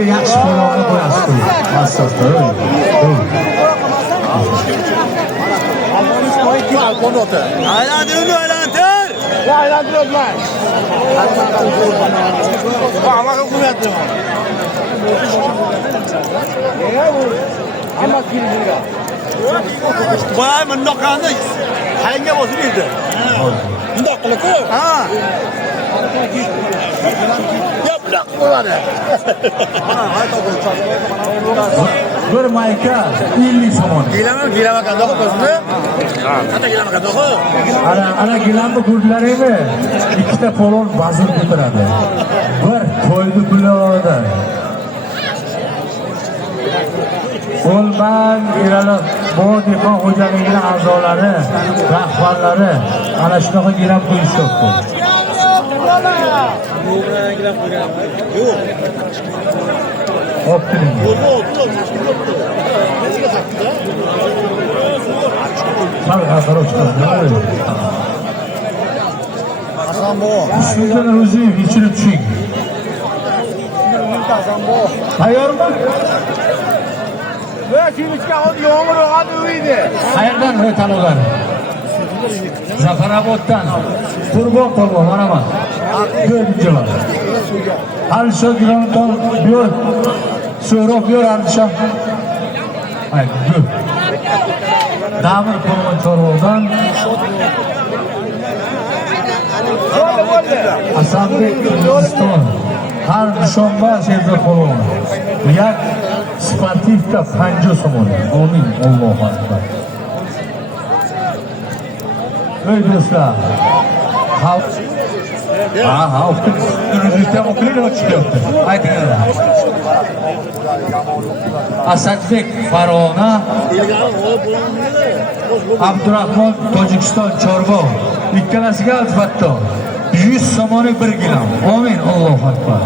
bir yaxshi qo'lni qo'yasiz. Massaslar. Aylantir, aylantir. Aylantirman. Amaga qo'yapman. Hamma keldi. Voy, bundoq qanday? Hanga bosib edi. Bundoq qilib-ku. Ha. Yo'q, bo'ladi. Bir mayka 50 so'm. Gilaman qandoq o'zini? Ha. Qanday gilaman qandoq? Ana gilamni ko'rdilaringmi? Ikkita polon vazir ko'taradi. Bir to'yni puloda. O'lman irali bu dehqon xo'jaligining a'zolari, rahbarlari ana shunaqa gilam qo'yishibdi. Optiling. Sizdan o'zingiz ichirib tushing. Tayyormi? Va shuncha hozir yomg'ir yog'adi uyda. Qayerdan tanuvlar? Zafaroboddan. Qurbon polvon mana men. Ko'rdilar. Alisher Gironton byor. So'roq byor Alisher. Ay, bu. Damir polvon Chorvoqdan. Hasanbek Hindiston. Har dushanba Sherzod polvon. Yak sportivka 50 so'm. Amin. Allohu akbar. Ey do'stlar. Ha, o'qilib chiqyapti. Aytinglar. Asadbek Farg'ona, Abdurahmon Tojikiston Chorvoq. Ikkalasiga albatta 100 so'mni bir gilam. Amin. Allohu akbar.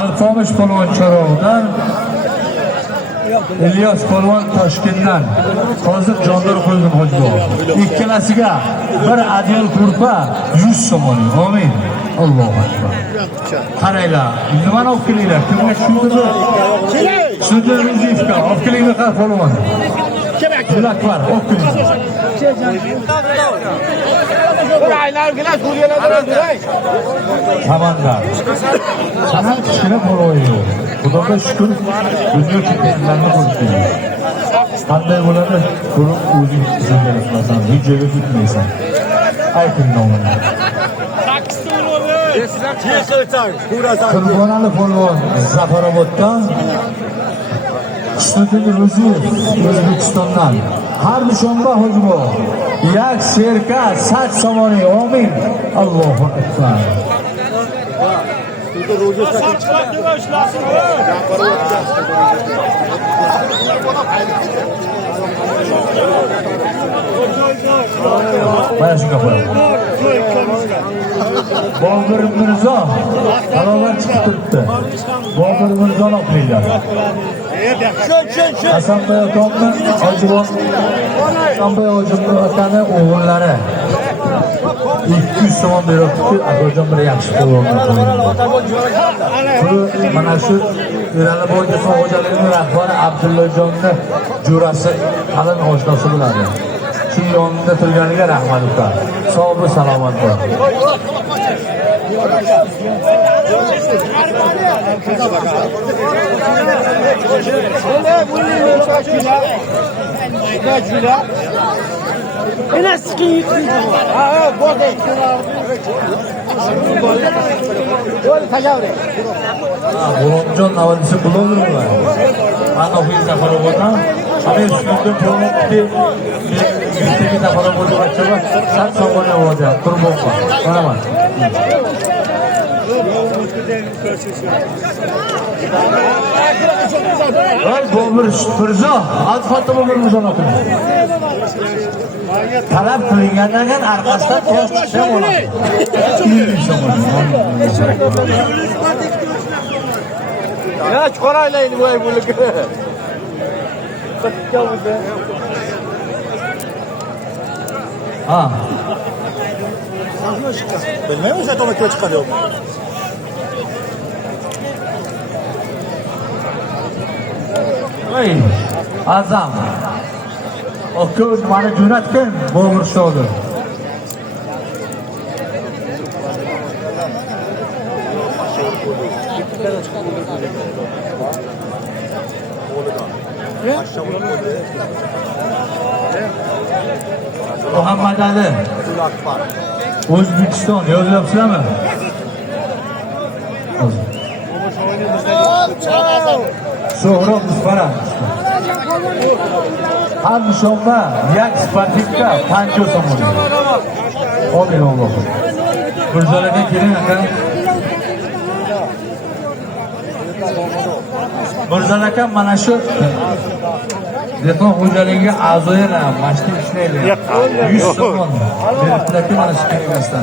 Alpomish polvon Chorvoqdan, İlyos polvon Toshkentdan. Hozir jonlar qo'ydim hojbo. Ikkalasiga bir adyol kurpa 100 so'mni. Amin. Allohu akbar. Qaranglar, nimani olib kelinglar? Kimga tushundimi? Sizlar Ruzifga olib kelinglar qar polvon. Bular var, olib kelinglar. Bir aylargina Suriyalardan duray. Xabarlar. Sana kichkina polvon yo'q. Xudoga shukr, dunyo chempionlarini ko'rdik. Qanday bo'ladi? Buni o'zing izlab qilasan, videoga tutmaysan. Ayting nomini. Qurbonali polvon Zafaroboddan, Husniddin Ro'ziyev O'zbekistondan. Har dushanba hujum. Yak serka 100 so'mni. Amin. Allohu akbar. Bayağı kapı. Bobur Mirzo halovat chiqib turibdi. Bobur Mirzoni o'qiylar. Hasanboy akamni Hojibon Hasanboy Hojibon otani o'g'illari 200 so'm beribdi. Akajon bir yaxshi qo'ygan. Bu mana shu Erali Boyjason xo'jaligining rahbari Abdullajonning jo'rasi qalin oshnosi bo'ladi. Shu yonida turganiga rahmat uka. Sog' bo'l, salomat bo'l. Bo'lonjon avalisi blogerlar. Ana o'yin Zafaroboddan Ana Husniddin polvonga yurtdagi Zafarobodga bachchalar 100 so'mga oladi. Qurbonqa. Mana. Voy Bobur Mirzo, Alfatda Bobur Mirzoni o'qing. talab qilingandan keyin orqasidan to'shcha bo'ladi. 50 so'm. Ya chiqaraylayni bu bo'ligi. Ha. Bilmayman o'sha tomonga chiqadi yo'q. Ey, azam. Oko'z mana jo'natgan bo'g'ir sho'di. Muhammad Ali. O'zbekiston yozyapsizlarmi? So'roq Muspara. Har dushanba yak sportivka 5 so'm bo'ladi. Omin Alloh. Mirzolarga keling aka. Mirzolar aka mana shu dehqon xo'jaligiga a'zolar mashina ishlaydi. 100 so'm. Beribdilar-ku mana shu kengashdan.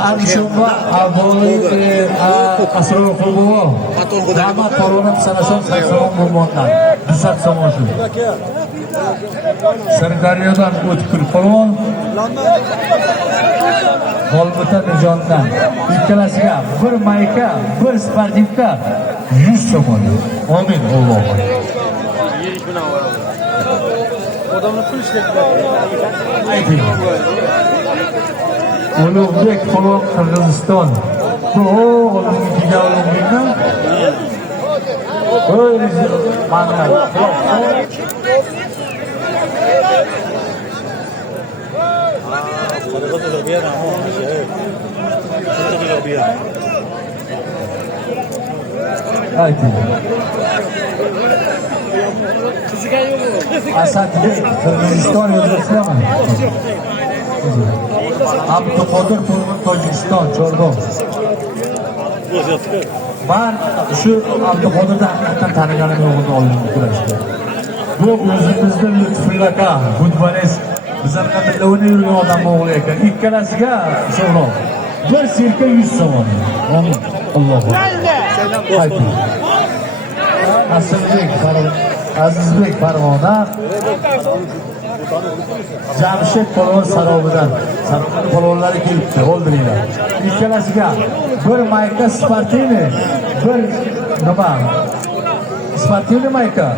Hamshumba avvali asror qo'lbovo. Dama to'lonib sanasam 80 bo'lmoqdan. 200 so'm shu. Sirdaryodan o'tkir polvon. Holbuta Nijondan. Ikkalasiga bir mayka, bir sportivka 100 so'm. Amin Alloh. Odamni pul ishlatdi. Ayting. Ulug'bek polvon Qirg'iziston. Bu o'g'limnikiga olingmi? O'yingiz mana. Ayting. Asadbek Qirg'iziston yo'ldoshlarmi? Abduqodir Tojikiston Chordoq. Ben şu Abduqodirni haqiqatan taniganim yo'q edi oldingi kurashda. Bu o'zimizda Lutfulla aka, futbolist, bizlar birga o'ynab yurgan odam o'g'li ekan. Ikkalasiga so'roq. Bir sirka 100 so'm. Amin. Allohu. Ayting. Azizbek Farg'ona Jamshid polvon Sarobidan. Sarobning polvonlari kelibdi, o'ldiringlar. Ikkalasiga bir mayka sportivni, bir nima? Sportivni mayka.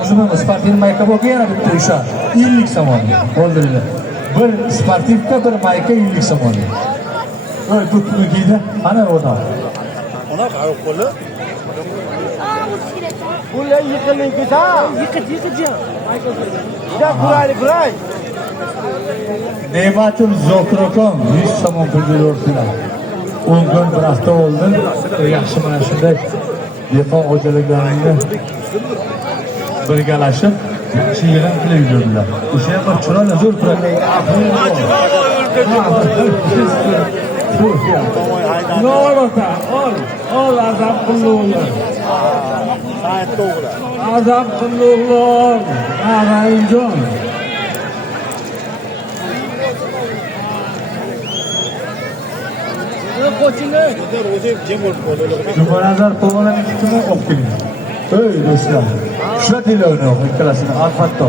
O'zimiz sportivni mayka bo'lgan yana bitta o'sha 50 so'm. O'ldiringlar. Bir sportivka, bir mayka 50 so'm. Voy, bu kimligida? Ana o'dan. Ona qarab qo'li. Bunlar yıkılın ki ha. Yıkıcı. Ya kuray. Ne'matim Zokirokon 100 so'm pul beryordilar. 10 kun bir hafta oldi. Yaxshi mana shunday dehqon xo'jaliklarini birgalashib yaxshi yig'in qilib yurdilar. O'sha ham bir chiroyli zo'r turadi. No'g'ri, ol azam qulluqlar. Azam qulluqlar. Arayjon. Jumanazar polvonning ikkiini o'qing. Ey do'stlar, ishlatinglar uni ikkalasini albatta.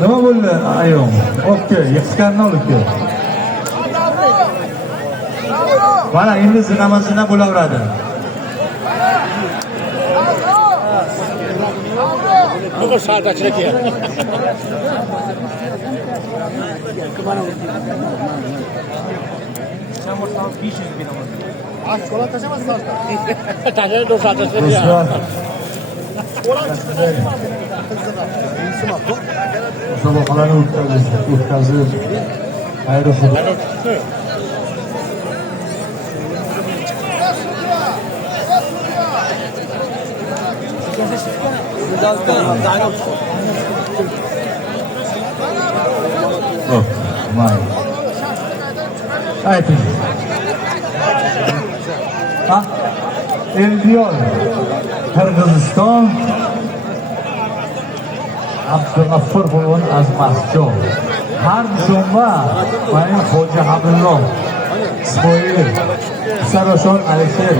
Nima bo'ldi ayol? Okey, yiqisganni olib kel. Mana endi zina bo'laveradi. Bu saatchilik ya. Musobaqalarni o'tkazib, aeroport. Oh, my. Ayting. Ha? Eldiyor Kırgıziston, Abdülgafur Polvon az Moskva. Har juma Bayram Hoca Abdullah, İsmail, Saroshan Alisher,